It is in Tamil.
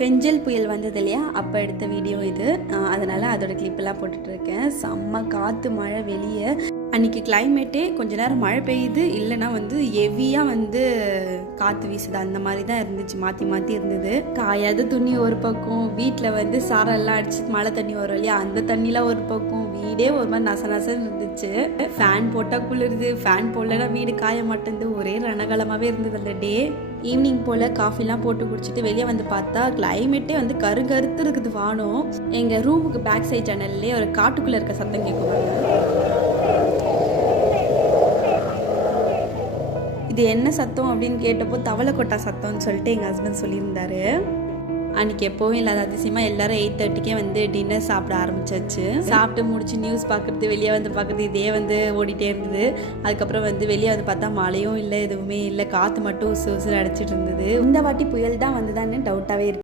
ஃபெஞ்சல் புயல் வந்தது இல்லையா, அப்போ எடுத்த வீடியோ இது. அதனால் அதோட கிளிப்பெல்லாம் போட்டுட்ருக்கேன். செம்ம காற்று மழை வெளியே. அன்றைக்கி கிளைமேட்டே கொஞ்ச நேரம் மழை பெய்யுது, இல்லைனா வந்து ஹெவியாக காற்று வீசுது, அந்த மாதிரி தான் இருந்துச்சு. மாற்றி மாற்றி இருந்தது. காயாத துணி ஒரு பக்கம், வீட்டில் சாரெல்லாம் அடிச்சு மழை தண்ணி வரும் இல்லையா, அந்த தண்ணிலாம் ஒரு பக்கம், வீடே ஒரு மாதிரி நசன்னு இருந்துச்சு. ஃபேன் போட்டால் குளிருது, ஃபேன் போடலன்னா வீடு காய மாட்டேங்குது. ஒரே ரணகலமாகவே இருந்தது அந்த டே. ஈவினிங் போல் காஃபிலாம் போட்டு குடிச்சிட்டு வெளியே பார்த்தா கிளைமேட்டே கருத்து இருக்குது வானம். எங்கள் ரூமுக்கு பேக் சைட் ஜன்னல்லே ஒரு காட்டுக்குள்ளே இருக்க சத்தம் கேட்குவாங்க. இது என்ன சத்தம் அப்படின்னு கேட்டப்போ தவளை கொட்டா சத்தம்னு சொல்லிட்டு எங்கள் ஹஸ்பண்ட் சொல்லியிருந்தாரு. அன்றைக்கி எப்போவும் இல்லாத அதிசயமாக எல்லோரும் 8:30க்கே டின்னர் சாப்பிட ஆரம்பிச்சாச்சு. சாப்பிட்டு முடிச்சு நியூஸ் பார்க்குறது, வெளியே பார்க்குறது, இதே ஓடிட்டே இருந்தது. அதுக்கப்புறம் வெளியே பார்த்தா மழையும் இல்லை, எதுவுமே இல்லை, காற்று மட்டும் உசு உசுன்னு அடிச்சிட்டு இருந்தது. இந்த வாட்டி புயல் தான் வந்ததான்னு டவுட்டாகவே இருக்குது.